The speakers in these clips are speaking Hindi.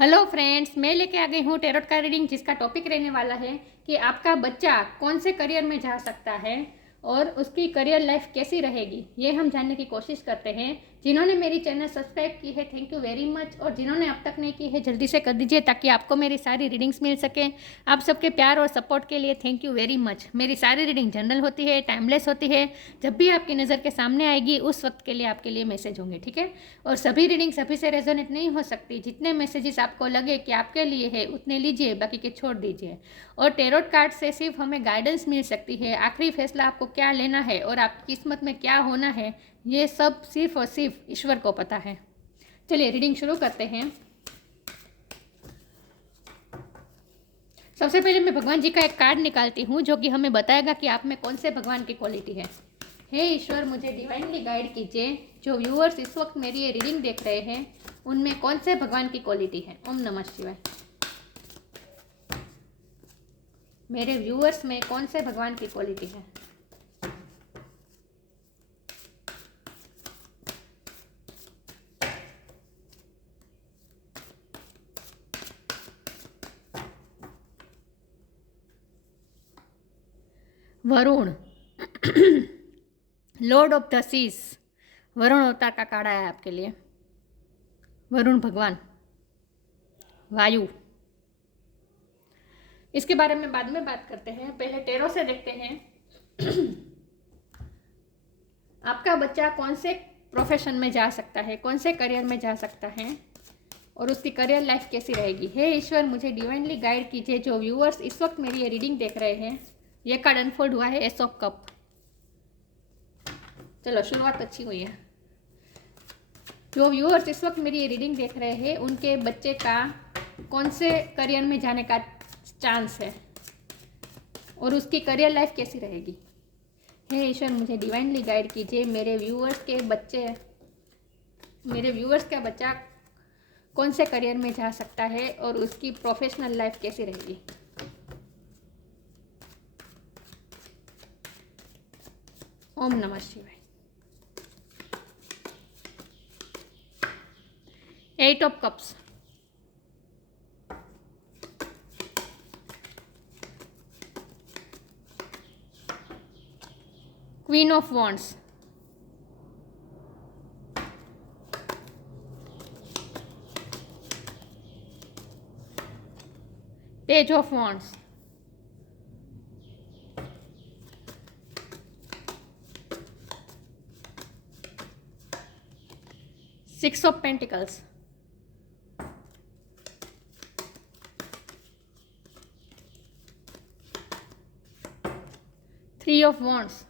हेलो फ्रेंड्स, मैं लेके आ गई हूँ टेरोट का रीडिंग, जिसका टॉपिक रहने वाला है कि आपका बच्चा कौन से करियर में जा सकता है और उसकी करियर लाइफ कैसी रहेगी। ये हम जानने की कोशिश करते हैं। जिन्होंने मेरी चैनल सब्सक्राइब की है, थैंक यू वेरी मच, और जिन्होंने अब तक नहीं की है जल्दी से कर दीजिए ताकि आपको मेरी सारी रीडिंग्स मिल सके। आप सबके प्यार और सपोर्ट के लिए थैंक यू वेरी मच। मेरी सारी रीडिंग जनरल होती है, टाइमलेस होती है। जब भी आपकी नज़र के सामने आएगी उस वक्त के लिए आपके लिए मैसेज होंगे, ठीक है। और सभी रीडिंग सभी से रेजोनेट नहीं हो सकती। जितने मैसेजेस आपको लगे कि आपके लिए है उतने लीजिए, बाकी के छोड़ दीजिए। और टेरोट कार्ड से सिर्फ हमें गाइडेंस मिल सकती है। आखिरी फैसला आपको क्या लेना है और आपकी किस्मत में क्या होना है, ये सब सिर्फ और सिर्फ ईश्वर को पता है। चलिए रीडिंग शुरू करते हैं। सबसे पहले मैं भगवान जी का एक कार्ड निकालती हूँ जो कि हमें बताएगा कि आप में कौन से भगवान की क्वालिटी है। हे ईश्वर, मुझे डिवाइनली गाइड कीजिए। जो व्यूअर्स इस वक्त मेरी ये रीडिंग देख रहे हैं उनमें कौन से भगवान की क्वालिटी है। ओम नमः शिवाय। मेरे व्यूअर्स में कौन से भगवान की क्वालिटी है। Varun, lord of the seas. Varun अवतार का कार्ड आया है आपके लिए। वरुण भगवान, वायु। इसके बारे में बाद में बात करते हैं, पहले टेरो से देखते हैं आपका बच्चा कौन से प्रोफेशन में जा सकता है, कौन से करियर में जा सकता है और उसकी करियर लाइफ कैसी रहेगी। हे ईश्वर, मुझे डिवाइनली गाइड कीजिए। जो व्यूअर्स इस वक्त मेरी ये रीडिंग देख रहे हैं, ये कार्ड अनफोल्ड हुआ है, एस ऑफ कप। चलो शुरुआत अच्छी हुई है। जो व्यूअर्स इस वक्त मेरी ये रीडिंग देख रहे हैं उनके बच्चे का कौन से करियर में जाने का चांस है और उसकी करियर लाइफ कैसी रहेगी। हे ईश्वर, मुझे डिवाइनली गाइड कीजिए। मेरे व्यूअर्स का बच्चा कौन से करियर में जा सकता है और उसकी प्रोफेशनल लाइफ कैसी रहेगी। ओम नमः शिवाय। Eight of cups, queen of wands, page of wands, six of pentacles, three of wands,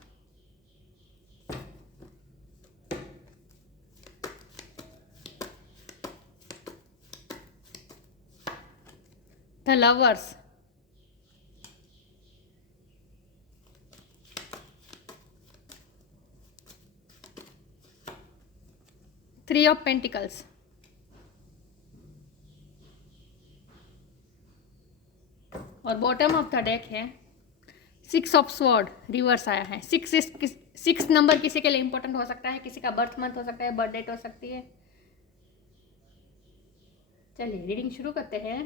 the lovers, three of pentacles, और बॉटम ऑफ द डेक है सिक्स ऑफ स्वॉर्ड। रिवर्स आया है। सिक्स नंबर किसी के लिए इंपॉर्टेंट हो सकता है, किसी का बर्थ मंथ हो सकता है, बर्थ डेट हो सकती है। चलिए रीडिंग शुरू करते हैं।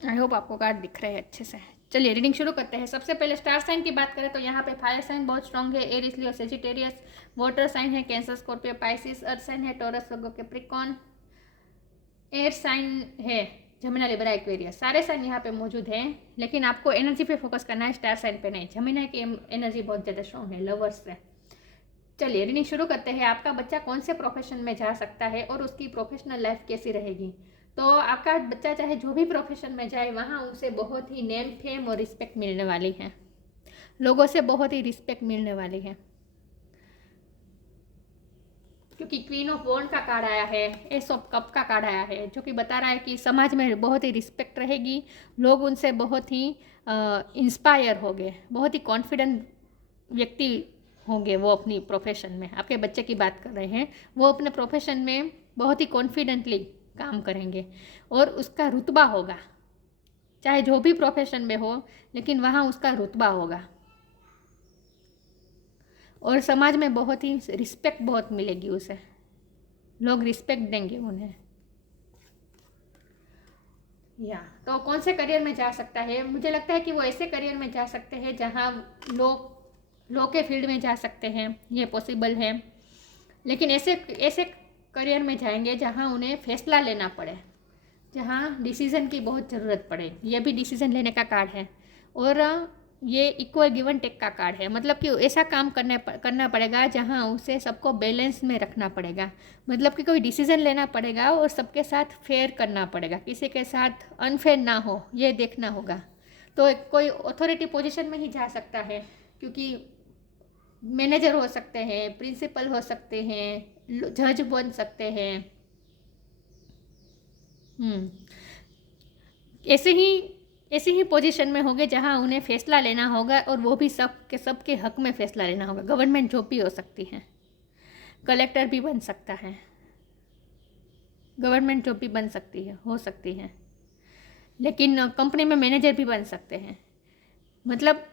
आई होप आपको कार्ड दिख रहे हैं अच्छे से। चलिए रीडिंग शुरू करते हैं। सबसे पहले स्टार साइन की बात करें तो यहाँ पे फायर साइन बहुत स्ट्रांग है, Aries Leo Sagittarius. Water sign है Cancer Scorpio Pisces. Earth sign है Taurus Virgo Capricorn. Air sign है जमिना लिब्रा एक्वेरियस। सारे साइन यहाँ पे मौजूद हैं, लेकिन आपको एनर्जी पे फोकस करना है, स्टार साइन पे नहीं। जमिना की एनर्जी बहुत ज़्यादा स्ट्रांग है लवर्स से। चलिए रीडिंग शुरू करते हैं। आपका बच्चा कौन से प्रोफेशन में जा सकता है और उसकी प्रोफेशनल लाइफ कैसी रहेगी। तो आपका बच्चा चाहे जो भी प्रोफेशन में जाए वहाँ उसे बहुत ही नेम फेम और रिस्पेक्ट मिलने वाली है। लोगों से बहुत ही रिस्पेक्ट मिलने वाली है, क्योंकि क्वीन ऑफ वॉन्ड का कार्ड आया है, एस ऑफ कप का कार्ड आया है, जो कि बता रहा है कि समाज में बहुत ही रिस्पेक्ट रहेगी। लोग उनसे बहुत ही इंस्पायर होंगे, बहुत ही कॉन्फिडेंट व्यक्ति होंगे वो अपनी प्रोफेशन में। आपके बच्चे की बात कर रहे हैं, वो अपने प्रोफेशन में बहुत ही कॉन्फिडेंटली काम करेंगे और उसका रुतबा होगा, चाहे जो भी प्रोफेशन में हो, लेकिन वहाँ उसका रुतबा होगा और समाज में बहुत ही रिस्पेक्ट बहुत मिलेगी उसे। लोग रिस्पेक्ट देंगे उन्हें। या तो कौन से करियर में जा सकता है? मुझे लगता है कि वो ऐसे करियर में जा सकते हैं जहाँ लॉ के फील्ड में जा सकते हैं, ये पॉसिबल है। लेकिन ऐसे ऐसे करियर में जाएंगे जहाँ उन्हें फैसला लेना पड़े, जहाँ डिसीज़न की बहुत ज़रूरत पड़े। ये भी डिसीज़न लेने का कार्ड है और ये इक्वल गिव एंड टेक का कार्ड है। मतलब कि ऐसा काम करना पड़ेगा जहाँ उसे सबको बैलेंस में रखना पड़ेगा। मतलब कि कोई डिसीज़न लेना पड़ेगा और सबके साथ फेयर करना पड़ेगा, किसी के साथ अनफेयर ना हो, ये देखना होगा। तो कोई अथॉरिटी पोजीशन में ही जा सकता है, क्योंकि मैनेजर हो सकते हैं, प्रिंसिपल हो सकते हैं, जज बन सकते हैं। ऐसे ही पोजीशन में होंगे जहां उन्हें फैसला लेना होगा और वो भी सबके हक में फैसला लेना होगा। गवर्नमेंट जॉब भी हो सकती है, कलेक्टर भी बन सकता है, गवर्नमेंट जॉब भी बन सकती है, हो सकती है। लेकिन कंपनी में मैनेजर भी बन सकते हैं। मतलब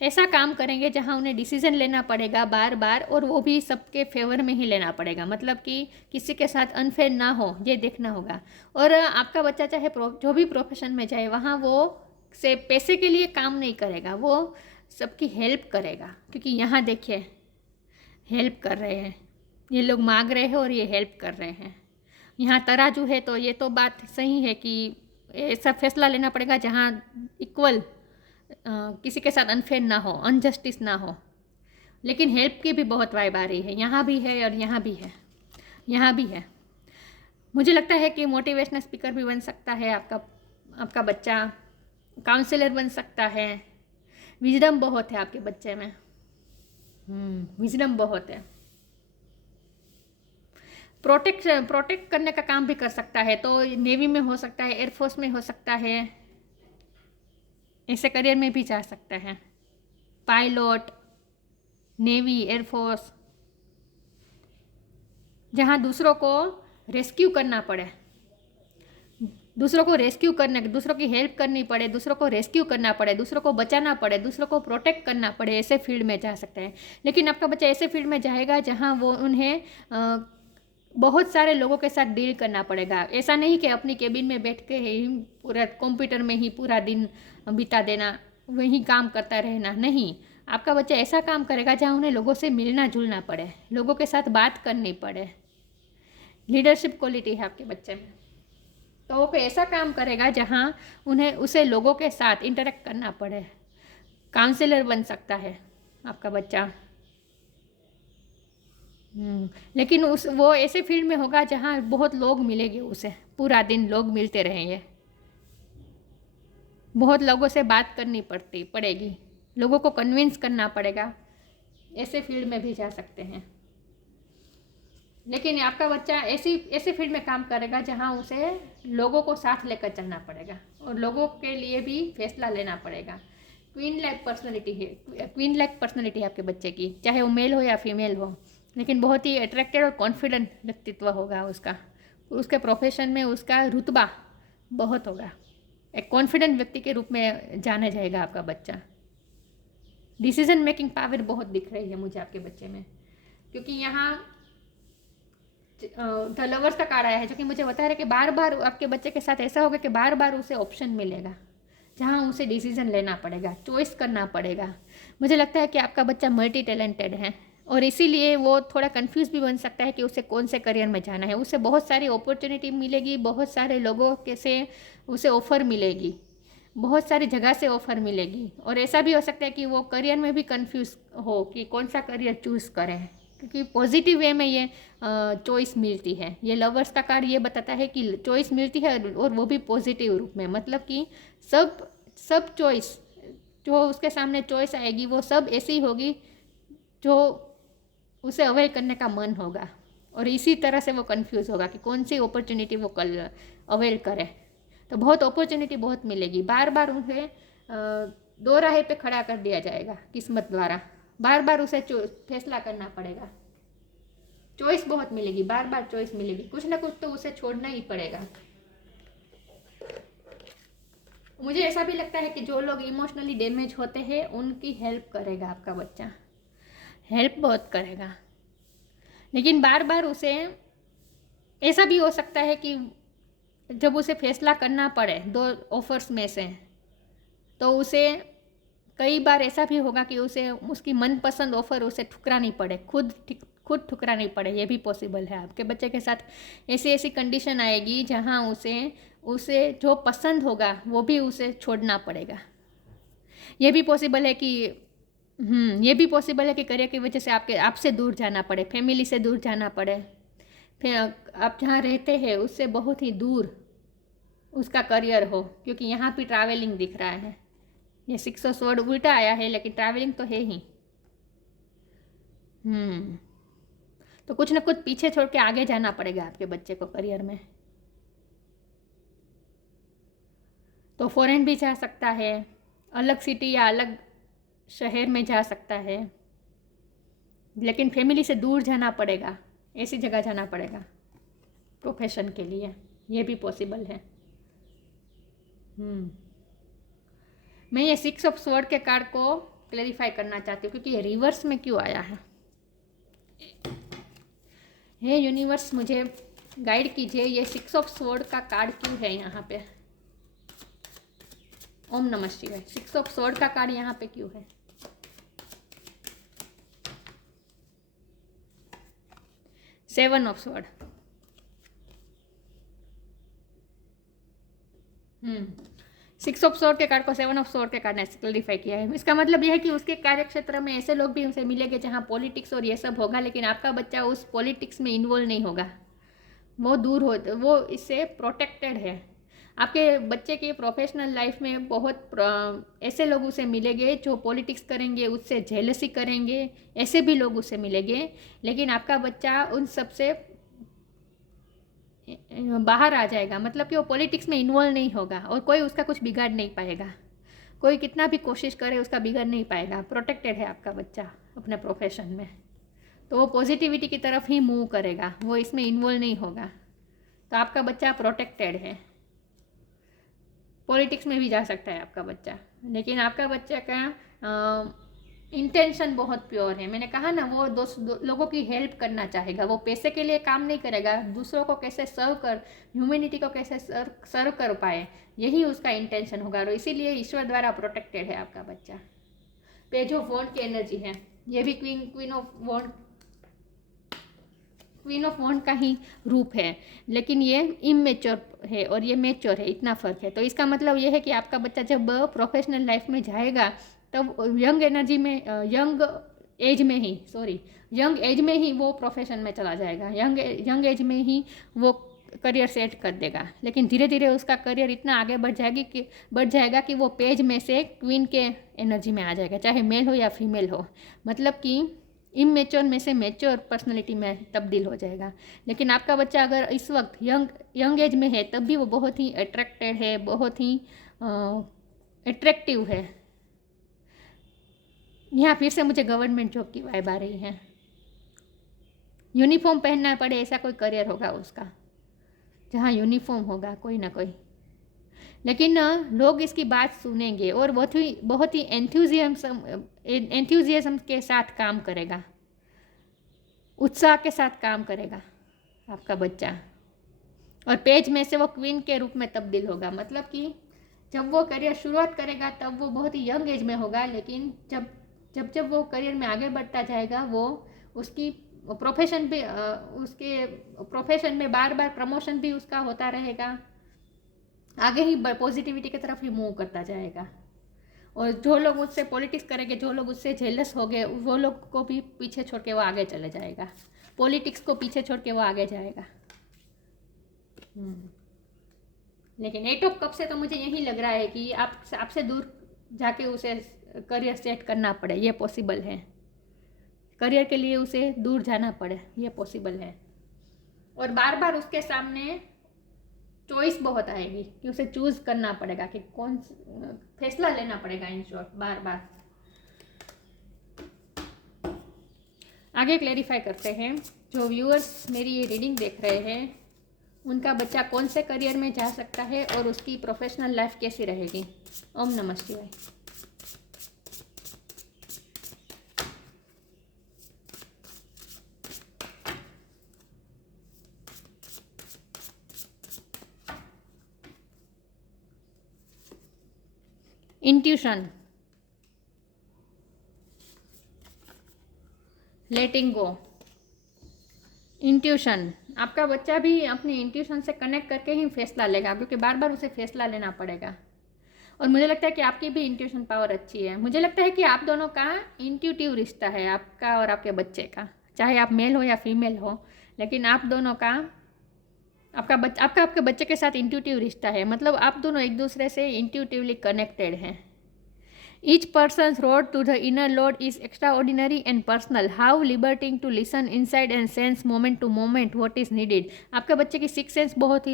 ऐसा काम करेंगे जहां उन्हें डिसीजन लेना पड़ेगा बार बार, और वो भी सबके फेवर में ही लेना पड़ेगा। मतलब कि किसी के साथ अनफेयर ना हो, ये देखना होगा। और आपका बच्चा चाहे जो भी प्रोफेशन में जाए, वहाँ वो से पैसे के लिए काम नहीं करेगा, वो सबकी हेल्प करेगा। क्योंकि यहाँ देखिए, हेल्प कर रहे हैं, ये लोग मांग रहे हैं और ये हेल्प कर रहे हैं। यहाँ तराजू है, तो ये तो बात सही है कि ऐसा फैसला लेना पड़ेगा जहाँ इक्वल, किसी के साथ अनफेयर ना हो, अनजस्टिस ना हो। लेकिन हेल्प की भी बहुत वाइब आ रही है, यहाँ भी है और यहाँ भी है, यहाँ भी है। मुझे लगता है कि मोटिवेशनल स्पीकर भी बन सकता है आपका बच्चा, काउंसलर बन सकता है। विजडम बहुत है आपके बच्चे में, विजडम बहुत है। प्रोटेक्ट करने का काम भी कर सकता है, तो नेवी में हो सकता है, एयरफोर्स में हो सकता है, ऐसे करियर में भी जा सकता है। पायलट, नेवी, एयरफोर्स, जहाँ दूसरों को रेस्क्यू करना पड़े, दूसरों की हेल्प करनी पड़े, दूसरों को रेस्क्यू करना पड़े, दूसरों को बचाना पड़े, दूसरों को प्रोटेक्ट करना पड़े, ऐसे फील्ड में जा सकते हैं। लेकिन आपका बच्चा ऐसे फील्ड में जाएगा जहाँ वो उन्हें बहुत सारे लोगों के साथ डील करना पड़ेगा। ऐसा नहीं कि अपनी केबिन में बैठ के ही पूरा कंप्यूटर में ही पूरा दिन बिता देना, वहीं काम करता रहना, नहीं। आपका बच्चा ऐसा काम करेगा जहाँ उन्हें लोगों से मिलना जुलना पड़े, लोगों के साथ बात करनी पड़े। लीडरशिप क्वालिटी है आपके बच्चे में, तो वो कोई ऐसा काम करेगा जहाँ उसे लोगों के साथ इंटरेक्ट करना पड़े। काउंसलर बन सकता है आपका बच्चा। लेकिन वो ऐसे फील्ड में होगा जहाँ बहुत लोग मिलेंगे उसे, पूरा दिन लोग मिलते रहेंगे, बहुत लोगों से बात करनी पड़ेगी, लोगों को कन्विंस करना पड़ेगा। ऐसे फील्ड में भी जा सकते हैं। लेकिन आपका बच्चा ऐसे फील्ड में काम करेगा जहाँ उसे लोगों को साथ लेकर चलना पड़ेगा और लोगों के लिए भी फैसला लेना पड़ेगा। क्वीन लाइक पर्सनैलिटी है आपके बच्चे की, चाहे वो मेल हो या फीमेल हो। लेकिन बहुत ही अट्रैक्टेड और कॉन्फिडेंट व्यक्तित्व होगा उसके प्रोफेशन में उसका रुतबा बहुत होगा। एक कॉन्फिडेंट व्यक्ति के रूप में जाना जाएगा आपका बच्चा। डिसीजन मेकिंग पावर बहुत दिख रही है मुझे आपके बच्चे में, क्योंकि यहाँ द लवर्स का कार्ड आया है, जो कि मुझे बता रहा है कि बार बार आपके बच्चे के साथ ऐसा होगा कि बार बार उसे ऑप्शन मिलेगा जहाँ उसे डिसीजन लेना पड़ेगा, चॉइस करना पड़ेगा। मुझे लगता है कि आपका बच्चा मल्टी टैलेंटेड है और इसीलिए वो थोड़ा कंफ्यूज भी बन सकता है कि उसे कौन से करियर में जाना है। उसे बहुत सारी अपॉर्चुनिटी मिलेगी, बहुत सारे लोगों के से उसे ऑफ़र मिलेगी, बहुत सारी जगह से ऑफ़र मिलेगी। और ऐसा भी हो सकता है कि वो करियर में भी कंफ्यूज हो कि कौन सा करियर चूज़ करें, क्योंकि पॉजिटिव वे में ये चॉइस मिलती है। ये लवर्स का कार्ड ये बताता है कि चॉइस मिलती है और वो भी पॉजिटिव रूप में। मतलब कि सब चॉइस जो उसके सामने चॉइस आएगी वो सब ऐसी होगी जो उसे अवेल करने का मन होगा, और इसी तरह से वो कंफ्यूज होगा कि कौन सी अपॉर्चुनिटी वो अवेल करे। तो बहुत अपॉर्चुनिटी बहुत मिलेगी, बार बार उन्हें दो राह पे खड़ा कर दिया जाएगा किस्मत द्वारा, बार बार उसे फैसला करना पड़ेगा। चॉइस बहुत मिलेगी, बार बार चॉइस मिलेगी, कुछ ना कुछ तो उसे छोड़ना ही पड़ेगा। मुझे ऐसा भी लगता है कि जो लोग इमोशनली डैमेज होते हैं उनकी हेल्प करेगा आपका बच्चा, हेल्प बहुत करेगा। लेकिन बार बार उसे ऐसा भी हो सकता है कि जब उसे फैसला करना पड़े दो ऑफर्स में से, तो उसे कई बार ऐसा भी होगा कि उसे उसकी मनपसंद ऑफ़र उसे ठुकरानी पड़े, खुद ठुकरानी पड़े। ये भी पॉसिबल है। आपके बच्चे के साथ ऐसी ऐसी कंडीशन आएगी जहाँ उसे उसे जो पसंद होगा वो भी उसे छोड़ना पड़ेगा। ये भी पॉसिबल है कि ये भी पॉसिबल है कि करियर की वजह से आपसे दूर जाना पड़े, फैमिली से दूर जाना पड़े, फिर आप जहाँ रहते हैं उससे बहुत ही दूर उसका करियर हो, क्योंकि यहाँ भी ट्रैवलिंग दिख रहा है। ये 6 ऑफ स्वॉर्ड उल्टा आया है, लेकिन ट्रैवलिंग तो है ही। तो कुछ ना कुछ पीछे छोड़ के आगे जाना पड़ेगा आपके बच्चे को करियर में। तो फॉरेन भी जा सकता है, अलग सिटी या अलग शहर में जा सकता है, लेकिन फैमिली से दूर जाना पड़ेगा, ऐसी जगह जाना पड़ेगा प्रोफेशन के लिए। ये भी पॉसिबल है। मैं ये 6 ऑफ स्वॉर्ड के कार्ड को क्लैरिफाई करना चाहती हूँ, क्योंकि ये रिवर्स में क्यों आया है। हे यूनिवर्स, मुझे गाइड कीजिए, ये 6 ऑफ स्वॉर्ड का कार्ड क्यों है यहाँ पे। ओम नमः शिवाय। 6 ऑफ स्वॉर्ड का कार्ड यहाँ पे क्यों है। 7 ऑफ स्वॉर्ड। 6 ऑफ स्वॉर्ड के कार्ड को 7 ऑफ स्वॉर्ड के कार्ड ने क्लैरिफाई किया है। इसका मतलब यह है कि उसके कार्यक्षेत्र में ऐसे लोग भी उनसे मिलेंगे जहाँ पॉलिटिक्स और ये सब होगा, लेकिन आपका बच्चा उस पॉलिटिक्स में इन्वॉल्व नहीं होगा, वो दूर हो, वो इससे प्रोटेक्टेड है। आपके बच्चे की प्रोफेशनल लाइफ में बहुत ऐसे लोग उसे मिलेंगे जो पॉलिटिक्स करेंगे, उससे जेलसी करेंगे, ऐसे भी लोग उसे मिलेंगे, लेकिन आपका बच्चा उन सब से बाहर आ जाएगा। मतलब कि वो पॉलिटिक्स में इन्वॉल्व नहीं होगा और कोई उसका कुछ बिगाड़ नहीं पाएगा। कोई कितना भी कोशिश करे उसका बिगाड़ नहीं पाएगा। प्रोटेक्टेड है आपका बच्चा अपने प्रोफेशन में, तो वो पॉजिटिविटी की तरफ ही मूव करेगा, वो इसमें इन्वॉल्व नहीं होगा। तो आपका बच्चा प्रोटेक्टेड है। पॉलिटिक्स में भी जा सकता है आपका बच्चा, लेकिन आपका बच्चा का इंटेंशन बहुत प्योर है। मैंने कहा ना, वो लोगों की हेल्प करना चाहेगा। वो पैसे के लिए काम नहीं करेगा, दूसरों को कैसे सर्व कर, ह्यूमैनिटी को कैसे सर्व कर पाए, यही उसका इंटेंशन होगा। और इसीलिए ईश्वर द्वारा प्रोटेक्टेड है आपका बच्चा। पेज ऑफ वॉन्ड की एनर्जी है, ये भी क्वीन ऑफ वॉन्ड का ही रूप है, लेकिन ये इमेच्योर है और ये मैच्योर है, इतना फ़र्क है। तो इसका मतलब ये है कि आपका बच्चा जब प्रोफेशनल लाइफ में जाएगा तब यंग एनर्जी में, यंग एज में ही वो प्रोफेशन में चला जाएगा। यंग एज में ही वो करियर सेट कर देगा, लेकिन धीरे धीरे उसका करियर इतना आगे बढ़ जाएगा कि वो पेज में से क्वीन के एनर्जी में आ जाएगा, चाहे मेल हो या फीमेल हो। मतलब कि इमेच्योर में से मैच्योर पर्सनैलिटी में तब्दील हो जाएगा। लेकिन आपका बच्चा अगर इस वक्त यंग एज में है तब भी वो बहुत ही अट्रैक्टेड है, बहुत ही अट्रैक्टिव है। यहाँ फिर से मुझे गवर्नमेंट जॉब की वाइब आ रही है। यूनिफॉर्म पहनना पड़े ऐसा कोई करियर होगा उसका, जहाँ यूनिफॉर्म होगा कोई ना कोई, लेकिन लोग इसकी बात सुनेंगे और बहुत ही एंथुजियाज्म के साथ काम करेगा, उत्साह के साथ काम करेगा आपका बच्चा। और पेज में से वो क्वीन के रूप में तब्दील होगा। मतलब कि जब वो करियर शुरुआत करेगा तब वो बहुत ही यंग एज में होगा, लेकिन जब वो करियर में आगे बढ़ता जाएगा, वो उसकी प्रोफेशन भी उसके प्रोफेशन में बार बार प्रमोशन भी उसका होता रहेगा, आगे ही पॉजिटिविटी की तरफ ही मूव करता जाएगा। और जो लोग उससे पॉलिटिक्स करेंगे, जो लोग उससे जेलस हो गए, वो लोग को भी पीछे छोड़ के वो आगे चले जाएगा, पॉलिटिक्स को पीछे छोड़ के वो आगे जाएगा। लेकिन 8 ऑफ कप से तो मुझे यही लग रहा है कि आपसे दूर जाके उसे करियर सेट करना पड़े, ये पॉसिबल है। करियर के लिए उसे दूर जाना पड़े, ये पॉसिबल है। और बार बार उसके सामने चॉइस बहुत आएगी कि उसे चूज करना पड़ेगा कि कौन फैसला लेना पड़ेगा, इन शॉर्ट बार बार। आगे क्लैरिफाई करते हैं, जो व्यूअर्स मेरी ये रीडिंग देख रहे हैं उनका बच्चा कौन से करियर में जा सकता है और उसकी प्रोफेशनल लाइफ कैसी रहेगी। ओम नमः शिवाय। इंट्यूशन, लेटिंग गो। इंट्यूशन, आपका बच्चा भी अपनी इंट्यूशन से कनेक्ट करके ही फैसला लेगा, क्योंकि बार बार उसे फैसला लेना पड़ेगा। और मुझे लगता है कि आपकी भी इंट्यूशन पावर अच्छी है। मुझे लगता है कि आप दोनों का इंट्यूटिव रिश्ता है, आपका और आपके बच्चे का, चाहे आप मेल हो या फीमेल हो, लेकिन आप दोनों का, आपके बच्चे के साथ इंट्यूटिव रिश्ता है। मतलब आप दोनों एक दूसरे से इंट्यूटिवली कनेक्टेड हैं। Each person's road to the inner Lord is extraordinary and personal. How liberating to listen inside and sense moment to moment what is needed. आपके बच्चे की सिक्स सेंस बहुत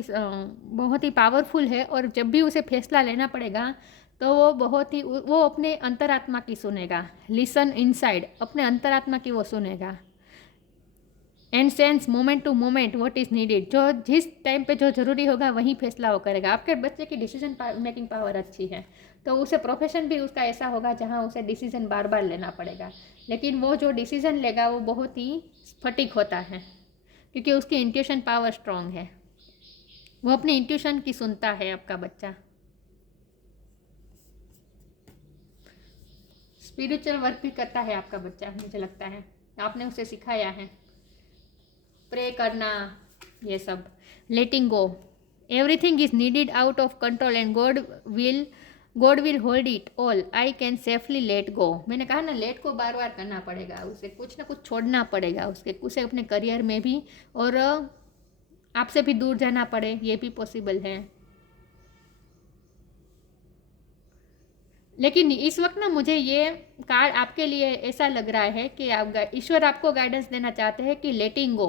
ही पावरफुल है, और जब भी उसे फैसला लेना पड़ेगा तो वो अपने अंतरात्मा की सुनेगा। लिसन इनसाइड, अपने अंतरात्मा की वो सुनेगा। And sense moment to moment what is needed, जो जिस टाइम पे जो ज़रूरी होगा वहीं फैसला वो करेगा। आपके बच्चे की डिसीजन मेकिंग पावर अच्छी है, तो उसे प्रोफेशन भी उसका ऐसा होगा जहाँ उसे डिसीजन बार बार लेना पड़ेगा, लेकिन वो जो डिसीजन लेगा वो बहुत ही स्फटिक होता है, क्योंकि उसकी इंट्यूशन पावर स्ट्रांग है। वो अपनी इंट्यूशन की सुनता है आपका बच्चा। स्पिरिचुअल वर्क भी करता है आपका बच्चा, मुझे लगता है आपने उसे सिखाया है, प्रे करना, ये सब। Letting go, everything is needed out of control and God will hold it all, I can safely let go. मैंने कहा ना, लेट को बार बार करना पड़ेगा, उसे कुछ ना कुछ छोड़ना पड़ेगा, उसे अपने करियर में भी, और आपसे भी दूर जाना पड़े, ये भी पॉसिबल है। लेकिन इस वक्त ना मुझे ये कार्ड आपके लिए ऐसा लग रहा है कि ईश्वर आपको गाइडेंस देना चाहते हैं कि लेटिंग गो।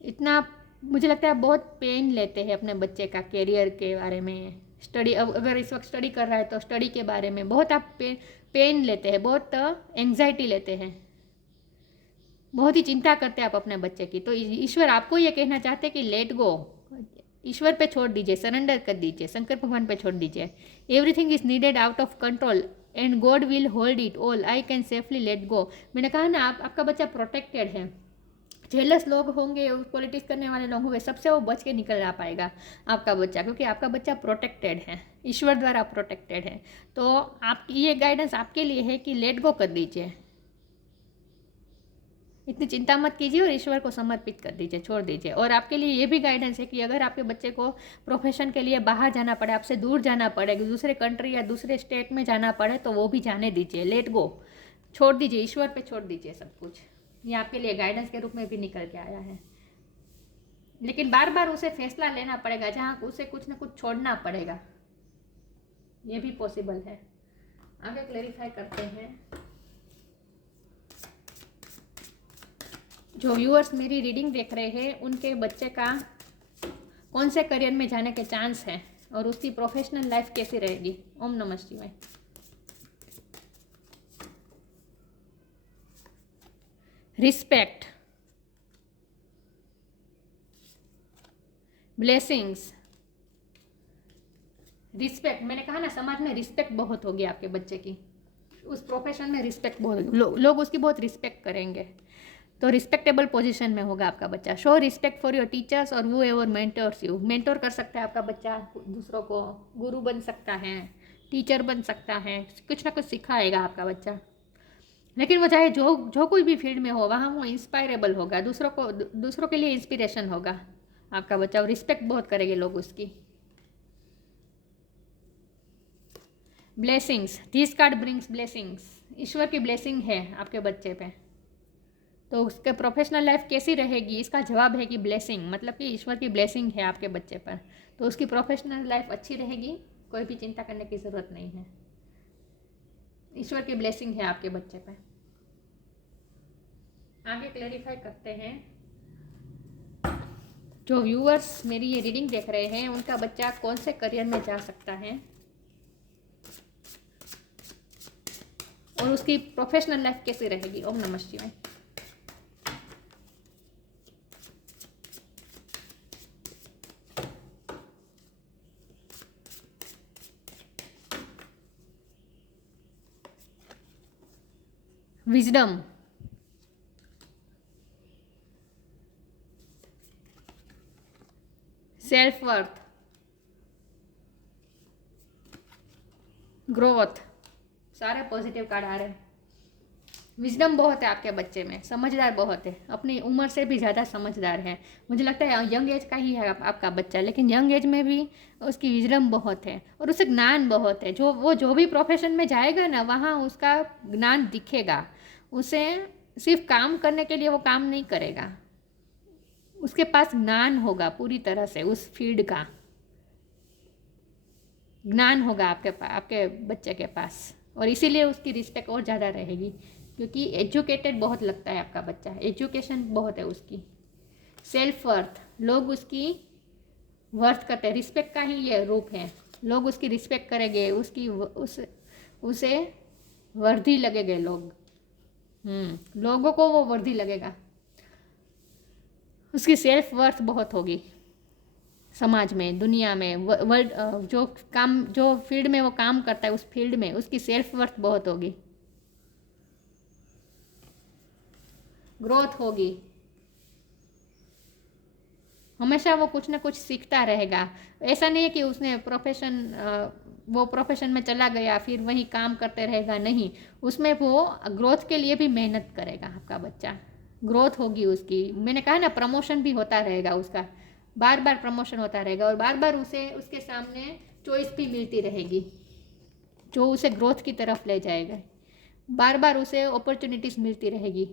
इतना मुझे लगता है बहुत पेन लेते हैं अपने बच्चे का करियर के बारे में, स्टडी, अगर इस वक्त स्टडी कर रहा है तो स्टडी के बारे में बहुत आप पेन लेते हैं, बहुत एंग्जाइटी लेते हैं, बहुत ही चिंता करते हैं आप अपने बच्चे की। तो ईश्वर आपको ये कहना चाहते हैं कि लेट गो, ईश्वर पे छोड़ दीजिए, सरेंडर कर दीजिए, शंकर भगवान पे छोड़ दीजिए। Everything is needed out of control and God will hold it all, I can safely let go. मैंने कहा ना, आपका बच्चा प्रोटेक्टेड है। जेलस लोग होंगे, पॉलिटिक्स करने वाले लोग होंगे, सबसे वो बच के निकल आ पाएगा आपका बच्चा, क्योंकि आपका बच्चा प्रोटेक्टेड है, ईश्वर द्वारा प्रोटेक्टेड है। तो आप, ये गाइडेंस आपके लिए है कि लेट गो कर दीजिए, इतनी चिंता मत कीजिए और ईश्वर को समर्पित कर दीजिए, छोड़ दीजिए। और आपके लिए ये भी गाइडेंस है कि अगर आपके बच्चे को प्रोफेशन के लिए बाहर जाना पड़े, आपसे दूर जाना पड़े, दूसरे कंट्री या दूसरे स्टेट में जाना पड़े, तो वो भी जाने दीजिए, लेट गो, छोड़ दीजिए, ईश्वर पे छोड़ दीजिए सब कुछ। ये आपके लिए गाइडेंस के रूप में भी निकल के आया है। लेकिन बार बार उसे फैसला लेना पड़ेगा, जहाँ उसे कुछ ना कुछ छोड़ना पड़ेगा, ये भी पॉसिबल है। आगे क्लेरिफाई करते हैं। जो व्यूअर्स मेरी रीडिंग देख रहे हैं, उनके बच्चे का कौन से करियर में जाने के चांस है और उसकी प्रोफेशनल लाइफ कैसी रहेगी। ओम नमः शिवाय। Respect, blessings, respect. मैंने कहा ना, समाज में रिस्पेक्ट बहुत होगी आपके बच्चे की, उस प्रोफेशन में रिस्पेक्ट बहुत होगी, लोग उसकी बहुत रिस्पेक्ट करेंगे, तो रिस्पेक्टेबल पोजीशन में होगा आपका बच्चा। Show respect for your teachers और वो एवर मेंटर्स यू, मेंटोर कर सकता है आपका बच्चा दूसरों को, गुरु बन सकता है, टीचर बन सकता है, कुछ ना कुछ सिखाएगा आपका बच्चा। लेकिन वो चाहे जो कोई भी फील्ड में हो, वहाँ वो इंस्पायरेबल होगा, दूसरों के लिए इंस्पिरेशन होगा आपका बच्चा, और रिस्पेक्ट बहुत करेंगे लोग उसकी। Blessings, this card brings blessings, ईश्वर की ब्लेसिंग है आपके बच्चे पे। तो उसके प्रोफेशनल लाइफ कैसी रहेगी, इसका जवाब है कि ब्लेसिंग, मतलब कि ईश्वर की ब्लेसिंग है आपके बच्चे पर, तो उसकी प्रोफेशनल लाइफ अच्छी रहेगी, कोई भी चिंता करने की ज़रूरत नहीं है, ईश्वर की ब्लेसिंग है आपके बच्चे पर। आगे क्लैरिफाई करते हैं। जो व्यूअर्स मेरी ये रीडिंग देख रहे हैं, उनका बच्चा कौन से करियर में जा सकता है और उसकी प्रोफेशनल लाइफ कैसी रहेगी। ओम नमः शिवाय। विजडम, सेल्फ वर्थ, ग्रोथ, सारे पॉजिटिव कार्ड आ रहे हैं। विजडम बहुत है आपके बच्चे में, समझदार बहुत है, अपनी उम्र से भी ज़्यादा समझदार है। मुझे लगता है यंग एज का ही है आपका बच्चा, लेकिन यंग एज में भी उसकी विजडम बहुत है और उसे ज्ञान बहुत है। जो भी प्रोफेशन में जाएगा ना, वहाँ उसका ज्ञान दिखेगा। उसे सिर्फ काम करने के लिए वो काम नहीं करेगा, उसके पास ज्ञान होगा, पूरी तरह से उस फील्ड का ज्ञान होगा आपके बच्चे के पास, और इसीलिए उसकी रिस्पेक्ट और ज़्यादा रहेगी, क्योंकि एजुकेटेड बहुत लगता है आपका बच्चा, एजुकेशन बहुत है उसकी। सेल्फ वर्थ, लोग उसकी वर्थ करते हैं, रिस्पेक्ट का ही ये रूप है। लोग उसकी रिस्पेक्ट करेंगे, उसे वर्दी लगेंगे लोग। लोगों को वो वर्दी लगेगा, उसकी सेल्फ वर्थ बहुत होगी समाज में, दुनिया में, वर्ल्ड, जो फील्ड में वो काम करता है उस फील्ड में उसकी सेल्फ वर्थ बहुत होगी, ग्रोथ होगी। हमेशा वो कुछ ना कुछ सीखता रहेगा। ऐसा नहीं है कि उसने वो प्रोफेशन में चला गया फिर वही काम करते रहेगा, नहीं, उसमें वो ग्रोथ के लिए भी मेहनत करेगा आपका बच्चा। ग्रोथ होगी उसकी, मैंने कहा ना प्रमोशन भी होता रहेगा उसका, बार बार प्रमोशन होता रहेगा और बार बार उसके सामने चॉइस भी मिलती रहेगी जो उसे ग्रोथ की तरफ ले जाएगा। बार बार उसे अपॉर्चुनिटीज़ मिलती रहेगी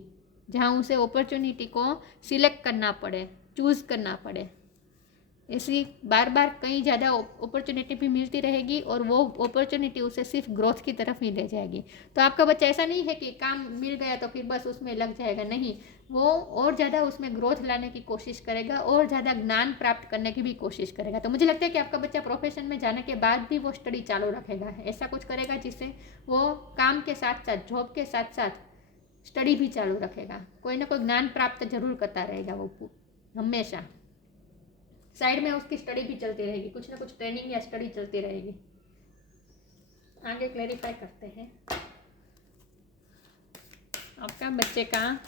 जहाँ उसे अपॉर्चुनिटी को सिलेक्ट करना पड़े, चूज़ करना पड़े। ऐसी बार बार कई ज़्यादा अपॉर्चुनिटी भी मिलती रहेगी और वो अपॉर्चुनिटी उसे सिर्फ ग्रोथ की तरफ ही ले जाएगी। तो आपका बच्चा ऐसा नहीं है कि काम मिल गया तो फिर बस उसमें लग जाएगा, नहीं, वो और ज़्यादा उसमें ग्रोथ लाने की कोशिश करेगा और ज़्यादा ज्ञान प्राप्त करने की भी कोशिश करेगा। तो मुझे लगता है कि आपका बच्चा प्रोफेशन में जाने के बाद भी वो स्टडी चालू रखेगा, ऐसा कुछ करेगा जिससे वो काम के साथ साथ, जॉब के साथ साथ स्टडी भी चालू रखेगा, कोई ना कोई ज्ञान प्राप्त जरूर करता रहेगा वो हमेशा। साइड में उसकी स्टडी भी चलती रहेगी, कुछ ना कुछ ट्रेनिंग या स्टडी चलती रहेगी। आगे क्लैरिफाई करते हैं आपका बच्चे का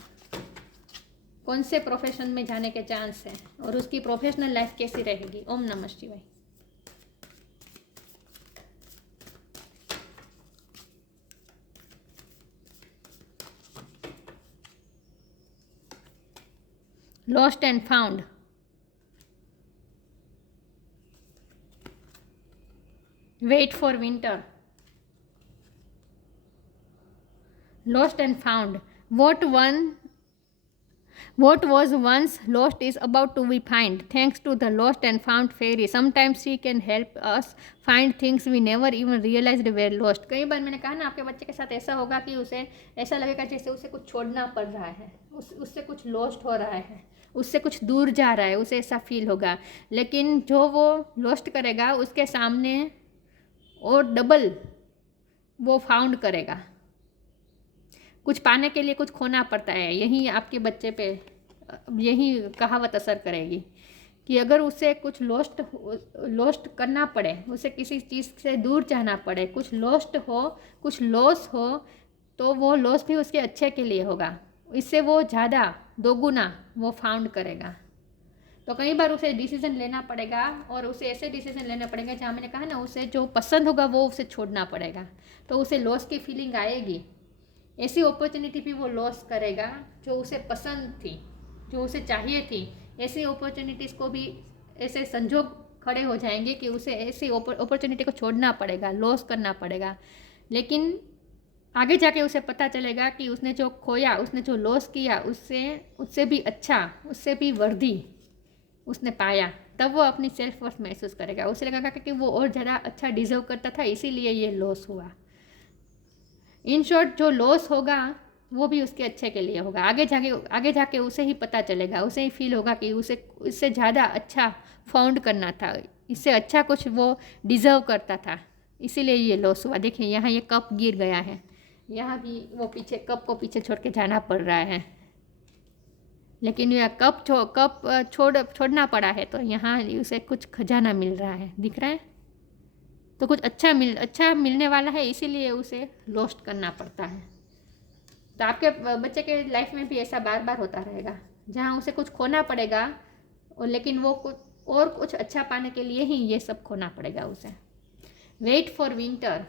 कौन से प्रोफेशन में जाने के चांस है और उसकी प्रोफेशनल लाइफ कैसी रहेगी। ओम नमः शिवाय। Lost and found, wait for winter, lost and found, what was once lost is about to be found thanks to the lost and found fairy. Sometimes she can help us find things we never even realized were lost. कई बार मैंने कहा ना आपके बच्चे के साथ ऐसा होगा कि उसे ऐसा लगेगा जैसे उसे कुछ छोड़ना पड़ रहा है, उससे कुछ लॉस्ट हो रहा है, उससे कुछ दूर जा रहा है, उसे ऐसा फील होगा। लेकिन जो वो लॉस्ट करेगा उसके सामने और डबल वो फाउंड करेगा। कुछ पाने के लिए कुछ खोना पड़ता है, यही आपके बच्चे पे यही कहावत असर करेगी कि अगर उसे कुछ लॉस्ट करना पड़े, उसे किसी चीज़ से दूर जाना पड़े, कुछ लॉस्ट हो, कुछ लॉस हो, तो वो लॉस भी उसके अच्छे के लिए होगा, इससे वो ज़्यादा दोगुना वो फाउंड करेगा। तो कई बार उसे डिसीजन लेना पड़ेगा और उसे ऐसे डिसीजन लेना पड़ेगा जहाँ मैंने कहा ना उसे जो पसंद होगा वो उसे छोड़ना पड़ेगा, तो उसे लॉस की फीलिंग आएगी। ऐसी अपॉर्चुनिटी भी वो लॉस करेगा जो उसे पसंद थी, जो उसे चाहिए थी। ऐसी अपॉर्चुनिटीज़ को भी ऐसे संजोग खड़े हो जाएंगे कि उसे ऐसी अपॉर्चुनिटी को छोड़ना पड़ेगा, लॉस करना पड़ेगा। लेकिन आगे जाके उसे पता चलेगा कि उसने जो खोया, उसने जो लॉस किया, उससे भी अच्छा, उससे भी वर्दी उसने पाया, तब वो अपनी सेल्फ वर्थ महसूस करेगा। उसे लगेगा कि वो और ज़्यादा अच्छा डिजर्व करता था, इसीलिए ये लॉस हुआ। इन शॉर्ट जो लॉस होगा वो भी उसके अच्छे के लिए होगा। आगे जाके उसे ही पता चलेगा, उसे ही फील होगा कि उसे इससे ज़्यादा अच्छा फाउंड करना था, इससे अच्छा कुछ वो डिज़र्व करता था, इसीलिए ये लॉस हुआ। देखिए यहाँ ये कप गिर गया है, यहाँ भी वो कप को पीछे छोड़ के जाना पड़ रहा है, लेकिन यह कप छोड़ना पड़ा है, तो यहाँ उसे कुछ खजाना मिल रहा है, दिख रहा है, तो कुछ अच्छा मिलने वाला है, इसीलिए उसे लॉस्ट करना पड़ता है। तो आपके बच्चे के लाइफ में भी ऐसा बार बार होता रहेगा जहाँ उसे कुछ खोना पड़ेगा, और लेकिन वो कुछ अच्छा पाने के लिए ही ये सब खोना पड़ेगा उसे। वेट फॉर विंटर,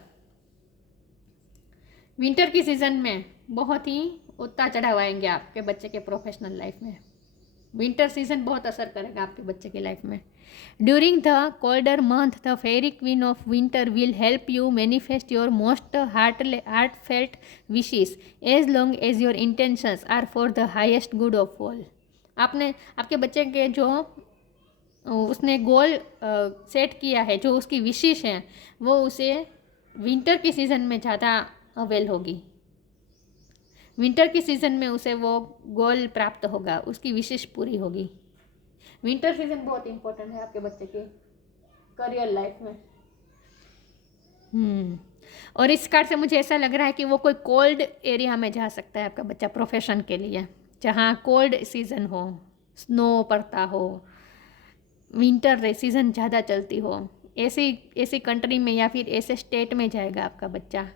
विंटर की सीज़न में बहुत ही उतार चढ़ाव आएंगे आपके बच्चे के प्रोफेशनल लाइफ में। विंटर सीजन बहुत असर करेगा आपके बच्चे की लाइफ में। During the colder month the fairy queen of winter will help you manifest your most heartfelt wishes as long as your intentions are for the highest good of all. आपने आपके बच्चे के जो उसने गोल सेट किया है, जो उसकी विशेष है, वो उसे विंटर की सीज़न में ज़्यादा अवेल होगी। विंटर की सीज़न में उसे वो गोल प्राप्त होगा, उसकी विशेष पूरी होगी। विंटर सीज़न बहुत इम्पोर्टेंट है आपके बच्चे के करियर लाइफ में। और इस कार्ड से मुझे ऐसा लग रहा है कि वो कोई कोल्ड एरिया में जा सकता है आपका बच्चा प्रोफेशन के लिए, जहाँ कोल्ड सीज़न हो, स्नो पड़ता हो, विंटर सीज़न ज़्यादा चलती हो, ऐसी कंट्री में या फिर ऐसे स्टेट में जाएगा आपका बच्चा,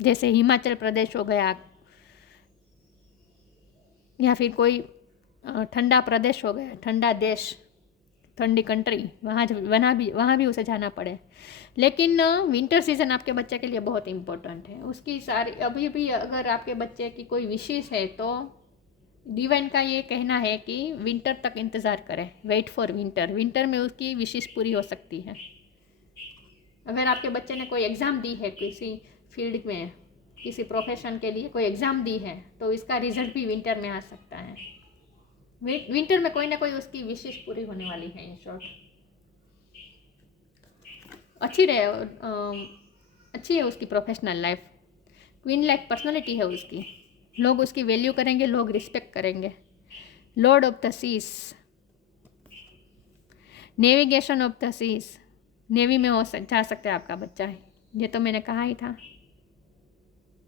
जैसे हिमाचल प्रदेश हो गया या फिर कोई ठंडा प्रदेश हो गया, ठंडा देश, ठंडी कंट्री, वहाँ भी उसे जाना पड़े। लेकिन विंटर सीज़न आपके बच्चे के लिए बहुत इम्पोर्टेंट है। उसकी सारी अभी भी अगर आपके बच्चे की कोई विशेष है तो डिवाइन का ये कहना है कि विंटर तक इंतज़ार करें, वेट फॉर विंटर। विंटर में उसकी विशेष पूरी हो सकती है। अगर आपके बच्चे ने कोई एग्ज़ाम दी है किसी फील्ड में, किसी प्रोफेशन के लिए कोई एग्ज़ाम दी है, तो इसका रिजल्ट भी विंटर में आ सकता है। विंटर में कोई ना कोई उसकी विशेष पूरी होने वाली है। इन शॉर्ट अच्छी है उसकी professional life. Queen like personality है उसकी, लोग उसकी वैल्यू करेंगे, लोग रिस्पेक्ट करेंगे। Lord of the seas, navigation of the seas, navy में जा सकता है आपका बच्चा है, ये तो मैंने कहा ही था।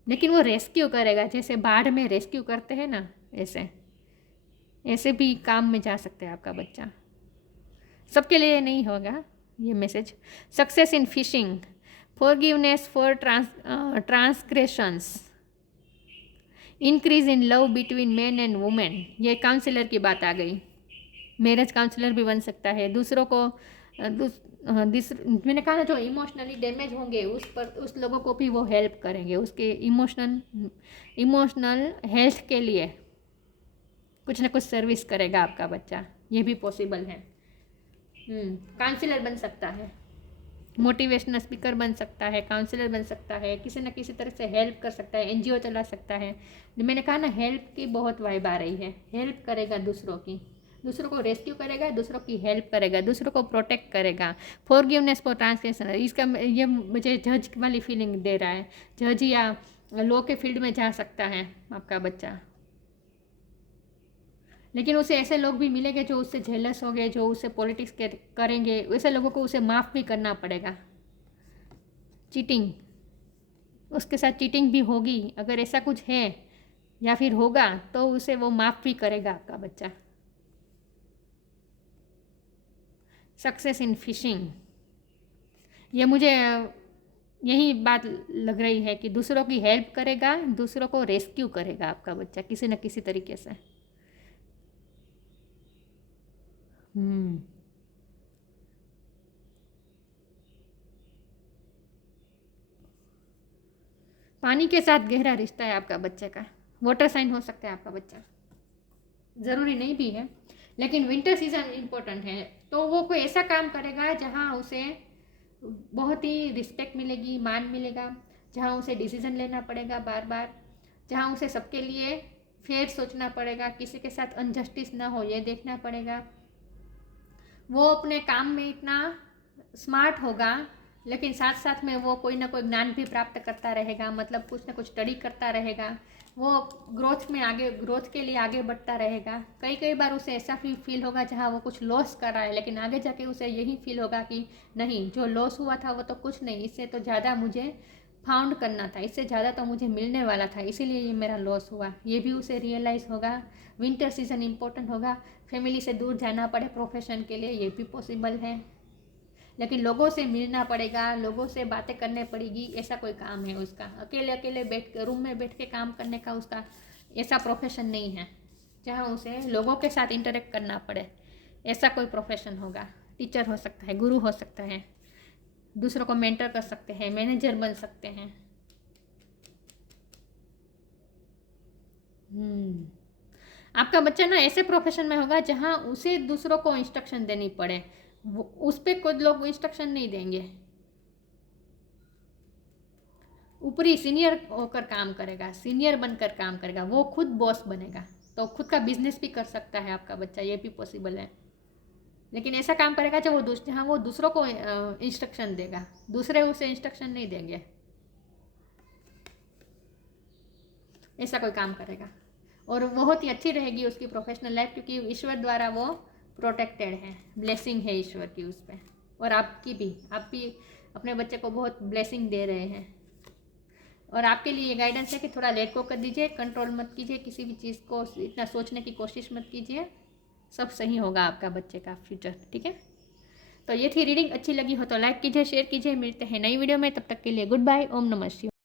लेकिन वो रेस्क्यू करेगा, जैसे बाढ़ में रेस्क्यू करते हैं ना, ऐसे भी काम में जा सकते हैं आपका बच्चा। सबके लिए नहीं होगा ये message. Success in fishing, forgiveness for transgressions, increase in love between man and women, ये काउंसलर की बात आ गई। मैरिज काउंसलर भी बन सकता है। दूसरों को मैंने कहा ना, जो इमोशनली डैमेज होंगे उस लोगों को भी वो हेल्प करेंगे, उसके इमोशनल हेल्थ के लिए कुछ ना कुछ सर्विस करेगा आपका बच्चा, ये भी पॉसिबल है। काउंसलर बन सकता है, मोटिवेशनल स्पीकर बन सकता है, काउंसलर बन सकता है, किसी न किसी तरह से हेल्प कर सकता है, एनजीओ चला सकता है। मैंने कहा ना, हेल्प की बहुत वाइब आ रही है। हेल्प करेगा दूसरों की, दूसरों को रेस्क्यू करेगा, दूसरों की हेल्प करेगा, दूसरों को प्रोटेक्ट करेगा। फॉरगिवनेस फॉर ट्रांसग्रेशन, इसका ये मुझे जज वाली फीलिंग दे रहा है। जज या लॉ के फील्ड में जा सकता है आपका बच्चा। लेकिन उसे ऐसे लोग भी मिलेंगे जो उससे जेलस हो गए, जो उससे पॉलिटिक्स करेंगे, वैसे लोगों को उसे माफ़ भी करना पड़ेगा। चीटिंग, उसके साथ चीटिंग भी होगी, अगर ऐसा कुछ है या फिर होगा तो उसे वो माफ़ भी करेगा आपका बच्चा। सक्सेस इन फिशिंग, ये मुझे यही बात लग रही है कि दूसरों की हेल्प करेगा, दूसरों को रेस्क्यू करेगा आपका बच्चा किसी न किसी तरीके से। पानी के साथ गहरा रिश्ता है आपका बच्चे का। वाटर साइन हो सकता है आपका बच्चा, ज़रूरी नहीं भी है, लेकिन विंटर सीजन इम्पोर्टेंट है। तो वो कोई ऐसा काम करेगा जहाँ उसे बहुत ही रिस्पेक्ट मिलेगी, मान मिलेगा, जहाँ उसे डिसीजन लेना पड़ेगा बार बार, जहाँ उसे सबके लिए फेयर सोचना पड़ेगा, किसी के साथ अनजस्टिस ना हो ये देखना पड़ेगा। वो अपने काम में इतना स्मार्ट होगा, लेकिन साथ साथ में वो कोई ना कोई ज्ञान भी प्राप्त करता रहेगा, मतलब कुछ ना कुछ स्टडी करता रहेगा। वो ग्रोथ के लिए आगे बढ़ता रहेगा। कई बार उसे ऐसा फील होगा जहाँ वो कुछ लॉस कर रहा है, लेकिन आगे जाके उसे यही फील होगा कि नहीं, जो लॉस हुआ था वो तो कुछ नहीं, इससे तो ज़्यादा मुझे फाउंड करना था, इससे ज़्यादा तो मुझे मिलने वाला था, इसीलिए ये मेरा लॉस हुआ, ये भी उसे रियलाइज़ होगा। विंटर सीजन इम्पोर्टेंट होगा। फैमिली से दूर जाना पड़े प्रोफेशन के लिए, ये भी पॉसिबल है, लेकिन लोगों से मिलना पड़ेगा, लोगों से बातें करने पड़ेगी, ऐसा कोई काम है उसका। अकेले रूम में बैठ के काम करने का उसका ऐसा प्रोफेशन नहीं है जहाँ उसे लोगों के साथ इंटरेक्ट करना पड़े, ऐसा कोई प्रोफेशन होगा। टीचर हो सकता है, गुरु हो सकता है, दूसरों को मेंटर कर सकते हैं, मैनेजर बन सकते हैं, आपका बच्चा ना ऐसे प्रोफेशन में होगा जहाँ उसे दूसरों को इंस्ट्रक्शन देनी पड़े, उस पर कुछ लोग इंस्ट्रक्शन नहीं देंगे। ऊपरी सीनियर होकर काम करेगा, सीनियर बनकर काम करेगा, वो खुद बॉस बनेगा, तो खुद का बिजनेस भी कर सकता है आपका बच्चा, ये भी पॉसिबल है। लेकिन ऐसा काम करेगा जहाँ वो दूसरों को इंस्ट्रक्शन देगा, दूसरे उसे इंस्ट्रक्शन नहीं देंगे, ऐसा कोई काम करेगा। और बहुत ही अच्छी रहेगी उसकी प्रोफेशनल लाइफ, क्योंकि ईश्वर द्वारा वो प्रोटेक्टेड है, ब्लेसिंग है ईश्वर की उस पर। और आपकी भी, आप भी अपने बच्चे को बहुत ब्लेसिंग दे रहे हैं। और आपके लिए ये गाइडेंस है कि थोड़ा लेट को कर दीजिए, कंट्रोल मत कीजिए, किसी भी चीज़ को इतना सोचने की कोशिश मत कीजिए, सब सही होगा आपका बच्चे का फ्यूचर, ठीक है। तो ये थी रीडिंग, अच्छी लगी हो तो लाइक कीजिए, शेयर कीजिए, मिलते हैं नई वीडियो में, तब तक के लिए गुड बाय, ओम नमः शिवाय।